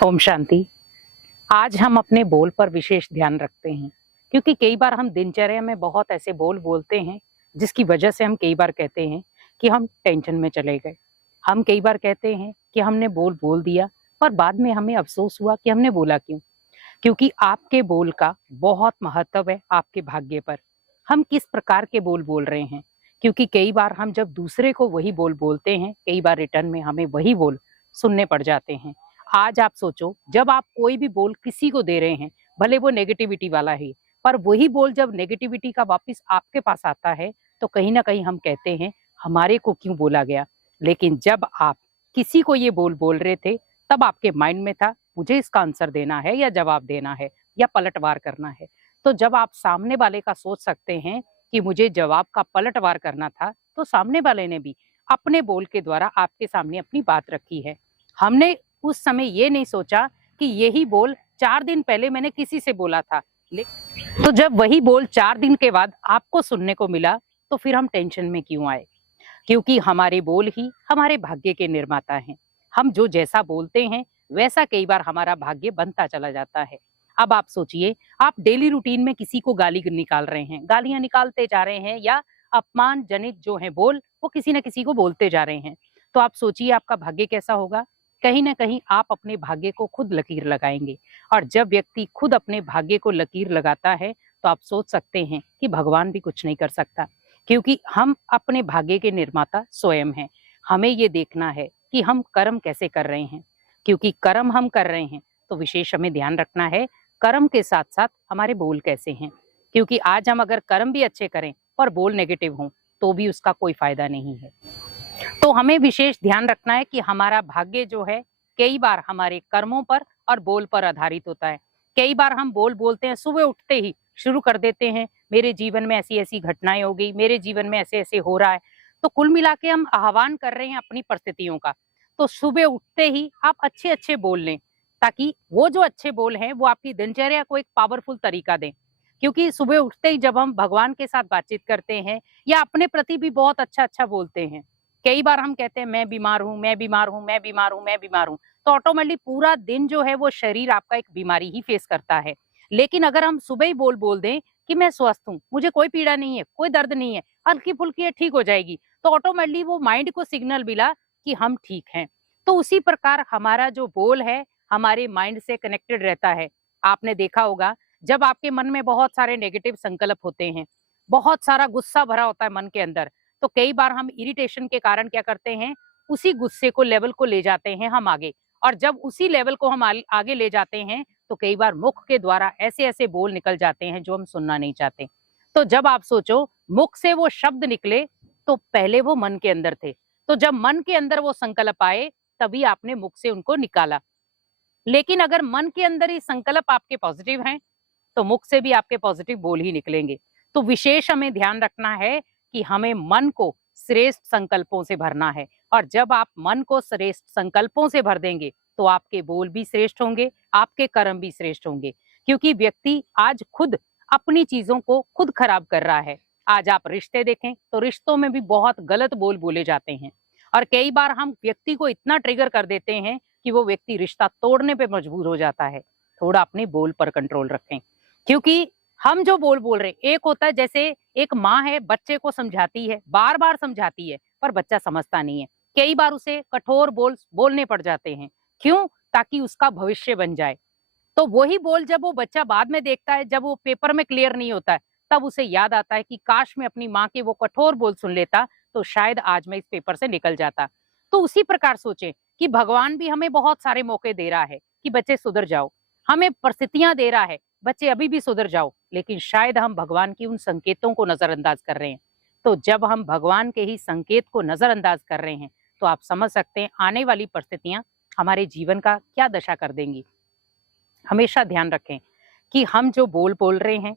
ओम शांति। आज हम अपने बोल पर विशेष ध्यान रखते हैं क्योंकि कई बार हम दिनचर्या में बहुत ऐसे बोल बोलते हैं जिसकी वजह से हम कई बार कहते हैं कि हम टेंशन में चले गए। हम कई बार कहते हैं कि हमने बोल बोल दिया पर बाद में हमें अफसोस हुआ कि हमने बोला क्यों। क्योंकि आपके बोल का बहुत महत्व है आपके भाग्य पर। हम किस प्रकार के बोल बोल रहे हैं, क्योंकि कई बार हम जब दूसरे को वही बोल बोलते हैं, कई बार रिटर्न में हमें वही बोल सुनने पड़ जाते हैं। आज आप सोचो, जब आप कोई भी बोल किसी को दे रहे हैं, भले वो नेगेटिविटी वाला ही, पर वही बोल जब नेगेटिविटी का वापस आपके पास आता है तो कहीं ना कहीं हम कहते हैं हमारे को क्यों बोला गया। लेकिन जब आप किसी को ये बोल बोल रहे थे तब आपके माइंड में था मुझे इसका आंसर देना है या जवाब देना है या पलटवार करना है। तो जब आप सामने वाले का सोच सकते हैं कि मुझे जवाब का पलटवार करना था, तो सामने वाले ने भी अपने बोल के द्वारा आपके सामने अपनी बात रखी है। हमने उस समय ये नहीं सोचा कि यही बोल 4 दिन पहले मैंने किसी से बोला था। तो जब वही बोल 4 दिन के बाद आपको सुनने को मिला तो फिर हम टेंशन में क्यों आए? क्योंकि हमारे बोल ही हमारे भाग्य के निर्माता हैं। हम जो जैसा बोलते हैं वैसा कई बार हमारा भाग्य बनता चला जाता है। अब आप सोचिए, आप डेली रूटीन में किसी को गाली निकाल रहे हैं, गालियां निकालते जा रहे हैं या अपमान जनित जो है बोल वो किसी न किसी को बोलते जा रहे हैं, तो आप सोचिए आपका भाग्य कैसा होगा। कहीं ना कहीं आप अपने भाग्य को खुद लकीर लगाएंगे। और जब व्यक्ति खुद अपने भाग्य को लकीर लगाता है तो आप सोच सकते हैं कि भगवान भी कुछ नहीं कर सकता, क्योंकि हम अपने भाग्य के निर्माता स्वयं हैं। हमें ये देखना है कि हम कर्म कैसे कर रहे हैं, क्योंकि कर्म हम कर रहे हैं तो विशेष हमें ध्यान रखना है कर्म के साथ साथ हमारे बोल कैसे हैं। क्योंकि आज हम अगर कर्म भी अच्छे करें और बोल नेगेटिव हों तो भी उसका कोई फायदा नहीं है। तो हमें विशेष ध्यान रखना है कि हमारा भाग्य जो है कई बार हमारे कर्मों पर और बोल पर आधारित होता है। कई बार हम बोल बोलते हैं, सुबह उठते ही शुरू कर देते हैं मेरे जीवन में ऐसी ऐसी घटनाएं हो गई, मेरे जीवन में ऐसे ऐसे हो रहा है। तो कुल मिला के हम आह्वान कर रहे हैं अपनी परिस्थितियों का। तो सुबह उठते ही आप अच्छे अच्छे बोल लें, ताकि वो जो अच्छे बोल हैं वो आपकी दिनचर्या को एक पावरफुल तरीका दें। क्योंकि सुबह उठते ही जब हम भगवान के साथ बातचीत करते हैं या अपने प्रति भी बहुत अच्छा अच्छा बोलते हैं, कई बार हम कहते हैं मैं बीमार हूं, मैं बीमार हूं, मैं बीमार हूं, मैं बीमार हूं, तो ऑटोमेटिकली पूरा दिन जो है वो शरीर आपका एक बीमारी ही फेस करता है। लेकिन अगर हम सुबह ही बोल बोल दें कि मैं स्वस्थ हूँ, मुझे कोई पीड़ा नहीं है, कोई दर्द नहीं है, हल्की फुल्की है, ठीक हो जाएगी, तो ऑटोमेटिकली वो माइंड को सिग्नल मिला कि हम ठीक हैं। तो उसी प्रकार हमारा जो बोल है हमारे माइंड से कनेक्टेड रहता है। आपने देखा होगा, जब आपके मन में बहुत सारे नेगेटिव संकल्प होते हैं, बहुत सारा गुस्सा भरा होता है मन के अंदर, तो कई बार हम इरिटेशन के कारण क्या करते हैं, उसी गुस्से को लेवल को ले जाते हैं हम आगे। और जब उसी लेवल को हम आगे ले जाते हैं तो कई बार मुख के द्वारा ऐसे ऐसे बोल निकल जाते हैं जो हम सुनना नहीं चाहते। तो जब आप सोचो मुख से वो शब्द निकले तो पहले वो मन के अंदर थे, तो जब मन के अंदर वो संकल्प आए तभी आपने मुख से उनको निकाला। लेकिन अगर मन के अंदर ही संकल्प आपके पॉजिटिव हैं तो मुख से भी आपके पॉजिटिव बोल ही निकलेंगे। तो विशेष हमें ध्यान रखना है कि हमें मन को श्रेष्ठ संकल्पों से भरना है। और जब आप मन को श्रेष्ठ संकल्पों से भर देंगे तो आपके बोल भी श्रेष्ठ होंगे, आपके कर्म भी श्रेष्ठ होंगे। क्योंकि व्यक्ति आज खुद अपनी चीजों को खुद खराब कर रहा है। आज आप रिश्ते देखें तो रिश्तों में भी बहुत गलत बोल बोले जाते हैं। और कई बार हम व्यक्ति को इतना ट्रिगर कर देते हैं कि वो व्यक्ति रिश्ता तोड़ने पे मजबूर हो जाता है। थोड़ा अपने बोल पर कंट्रोल रखें, क्योंकि हम जो बोल बोल रहे, एक होता है जैसे एक माँ है बच्चे को समझाती है, बार बार समझाती है, पर बच्चा समझता नहीं है। कई बार उसे कठोर बोल बोलने पड़ जाते हैं, क्यों? ताकि उसका भविष्य बन जाए। तो वही बोल जब वो बच्चा बाद में देखता है, जब वो पेपर में क्लियर नहीं होता है, तब उसे याद आता है कि काश मैं अपनी माँ के वो कठोर बोल सुन लेता तो शायद आज मैं इस पेपर से निकल जाता। तो उसी प्रकार सोचें कि भगवान भी हमें बहुत सारे मौके दे रहा है कि बच्चे सुधर जाओ, हमें परिस्थितियां दे रहा है बच्चे अभी भी सुधर जाओ, लेकिन शायद हम भगवान की उन संकेतों को नजरअंदाज कर रहे हैं। तो जब हम भगवान के ही संकेत को नजरअंदाज कर रहे हैं तो आप समझ सकते हैं आने वाली परिस्थितियां हमारे जीवन का क्या दशा कर देंगी। हमेशा ध्यान रखें कि हम जो बोल बोल रहे हैं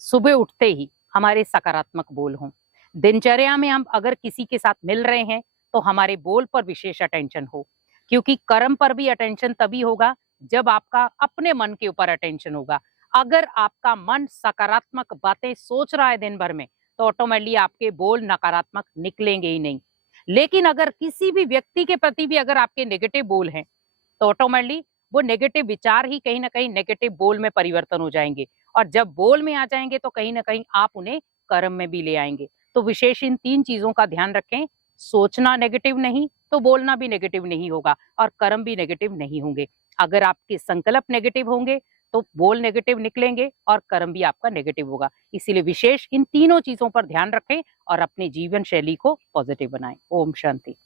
सुबह उठते ही हमारे सकारात्मक बोल हों। दिनचर्या में हम अगर किसी के साथ मिल रहे हैं तो हमारे बोल पर विशेष अटेंशन हो, क्योंकि कर्म पर भी अटेंशन तभी होगा जब आपका अपने मन के ऊपर अटेंशन होगा। अगर आपका मन सकारात्मक बातें सोच रहा है दिन भर में तो ऑटोमेटिकली आपके बोल नकारात्मक निकलेंगे ही नहीं। लेकिन अगर किसी भी व्यक्ति के प्रति भी अगर आपके नेगेटिव बोल हैं तो ऑटोमेटिकली वो नेगेटिव विचार ही कहीं ना कहीं नेगेटिव बोल में परिवर्तन हो जाएंगे, और जब बोल में आ जाएंगे तो कहीं ना कहीं आप उन्हें कर्म में भी ले आएंगे। तो विशेष इन 3 चीजों का ध्यान रखें। सोचना नेगेटिव नहीं तो बोलना भी नेगेटिव नहीं होगा और कर्म भी नेगेटिव नहीं होंगे। अगर आपके संकल्प नेगेटिव होंगे तो बोल नेगेटिव निकलेंगे और कर्म भी आपका नेगेटिव होगा। इसीलिए विशेष इन तीनों चीजों पर ध्यान रखें और अपने जीवन शैली को पॉजिटिव बनाएं। ओम शांति।